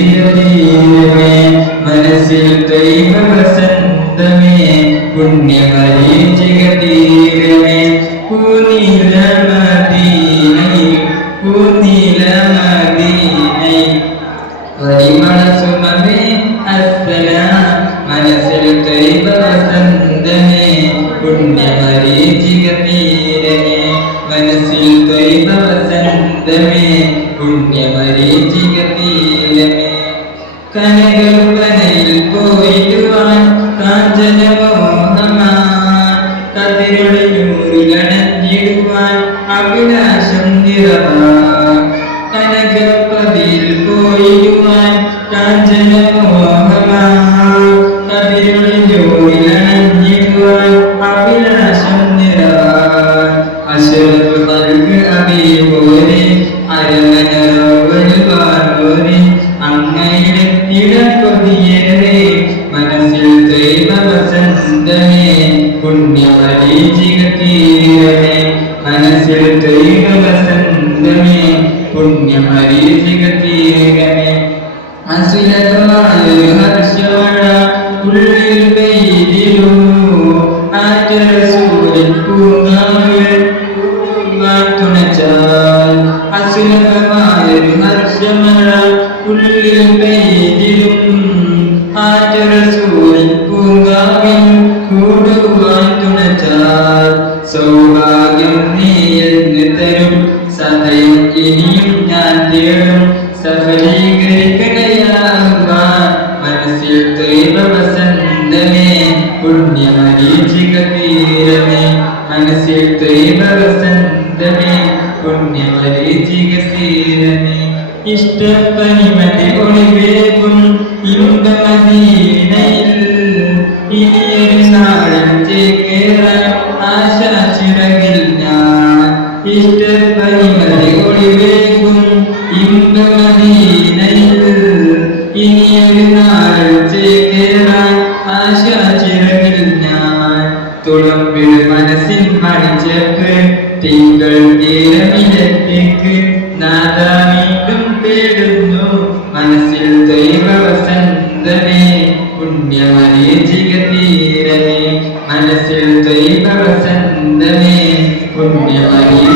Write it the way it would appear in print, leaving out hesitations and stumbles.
പുണ്യമരീചികതീരമേ മനസ്സിൽ ദൈവ വസന്തമേ പുണ്യമരീചികതീരമേ പൂനീലമദീനയിൽ പരിമളസുമമേ അസ്സലാം മനസ്സിൽ ദൈവ വസന്തമേ പുണ്യമരീചികതീരമേ മനസ്സിൽ ദൈവ വസന്തമേ പുണ്യമരീചികതീരമേ കനകപ്പനയിൽ പോയിടുവാൻ കാഞ്ചനമോഹമാൻ കതിരൊളിയൂരിലണഞ്ഞിടുവാൻ അഭിലാഷം നിറവാൻ കനകപ്പതിയിൽ പോയിടുവാൻ കാഞ്ചനമോഹമാൻ കതിരൊളിയൂരിലണഞ്ഞിടുവാൻ അഭിലാഷം നിറവാൻ അശരഫ് നൽക് അബീബോരെ അരമനോവരുവാനോരെ അങ്ങയിലെത്തിടം കൊതിയേറെ മനസ്സിൽ ദൈവ വസന്തമേ പുണ്യമരീചികതീരമേ മനസ്സിൽ ദൈവ വസന്തമേ പുണ്യമരീചികതീരമേ അസുലഭമായൊരു ഹർഷമഴ ഉള്ളിൽ പെയ്തിടൂ ആറ്റരസൂരിൻ പൂങ്കാവിൽ തുണച്ചാൽ അസുലഭമായൊരു ഹർഷമഴ ഉള്ളിൽ പെയ്തിടും ആറ്റരസൂരിൻ പൂങ്കാവിൽ കൂടുവാൻ തുണച്ചാൽ സൗഭാഗ്യം നീ എന്ന് തരും സദയം ഇനിയും ഞാൻ തേടും സഫലീകരിക്കണയാകുവാൻ മനസ്സിൽ ദൈവ വസന്തമേ പുണ്യമരീചികതീരമേ മനസ്സിൽ ദൈവ വസന്തമേ പുണ്യമരീചികതീരമേ ഇഷ്ടപ്പനിമതി ഒളിവേകും ഇമ്പമദീനയിൽ ഇനിയൊരു നാളിൽ ചേക്കേറാൻ ആശാചിറകിൽ ഞാൻ ഇഷ്ടപ്പനിമതി ഒളിവേകും ഇമ്പമദീനയിൽ ഇനിയൊരു നാളിൽ ചേക്കേറാൻ ആശാചിറകിൽ ഞാൻ തുളമ്പിൽ മനസ്സിൻ മണിച്ചേർക്ക് തിങ്കൾ തീരമിലത്തേക്ക് നാദാ വീണ്ടും തേടുന്നു മനസ്സിൽ ദൈവ വസന്തമേ പുണ്യമരീചികതീരമേ മനസ്സിൽ ദൈവ വസന്തമേ പുണ്യമരീ